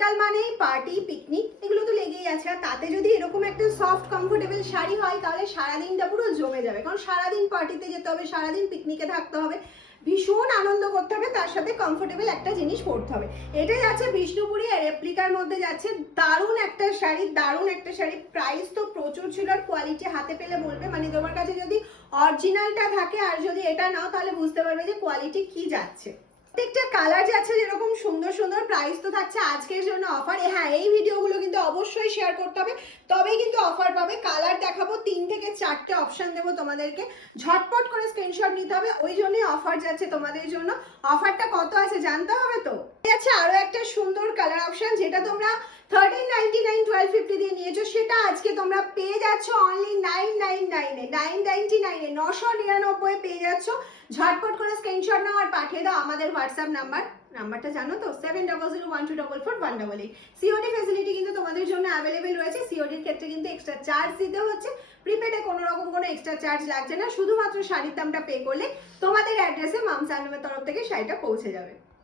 শীতকাল মানেই party picnic এগুলো তো লেগেই আছে, আর তাতে যদি এরকম একটা সফট কমফোর্টেবল শাড়ি হয় তাহলে সারাদিনটা পুরো জমে যাবে। কারণ সারাদিন পার্টিতে যেতে হবে, সারাদিন পিকনিকে থাকতে হবে, ভীষণ আনন্দ করতে হবে, তার সাথে কমফোর্টেবল একটা জিনিস পরতে হবে। এটা যাচ্ছে বিষ্ণুপুরি রেপ্লিকার মধ্যে যাচ্ছে, দারুণ একটা শাড়ি, দারুণ একটা শাড়ি। প্রাইস তো প্রচুর ছিল, আর কোয়ালিটি হাতে পেলে বলবে, মানে তোমার কাছে যদি অরিজিনালটা থাকে আর যদি এটা নাও তাহলে বুঝতে পারবে যে কোয়ালিটি কি যাচ্ছে। প্রত্যেকটা কালার যাচ্ছে যেরকম সুন্দর সুন্দর। প্রাইস তো থাকছে আজকের জন্য অফার। হ্যাঁ, এই ভিডিওগুলো কিন্তু অবশ্যই শেয়ার করতে হবে, তবেই কিন্তু অফার পাবে। কালার দেখাবো 3 থেকে 4টে অপশন দেবো তোমাদেরকে, ঝটপট করে স্ক্রিনশট নিতে হবে, ওই জন্যই অফার যাচ্ছে তোমাদের জন্য। অফারটা কত আছে জানতে হবে তো। আচ্ছা, আরো একটা সুন্দর কালার অপশন যেটা তোমরা 1399 1250 দিয়ে নিয়েছো, সেটা আজকে তোমরা পেয়ে যাচ্ছ অনলি 999 এ, 999 এ, 999 পেয়ে যাচ্ছ। ঝটপট করে স্ক্রিনশট নাও আর পাঠিয়ে দাও আমাদের হোয়াটসঅ্যাপ নাম্বারটা জানো তো, 7001241188। সিওডি ফ্যাসিলিটি কিন্তু তোমাদের জন্য অ্যাভেলেবেল রয়েছে। সিওডির ক্ষেত্রে কিন্তু এক্সট্রা চার্জ দিতে হচ্ছে, প্রিপেডে কোনো রকম কোনো এক্সট্রা চার্জ লাগছে না, শুধুমাত্র শাড়ির দামটা পে করলে তোমাদের অ্যাড্রেসে মামস হ্যান্ডলুমের তরফ থেকে শাড়িটা পৌঁছে যাবে।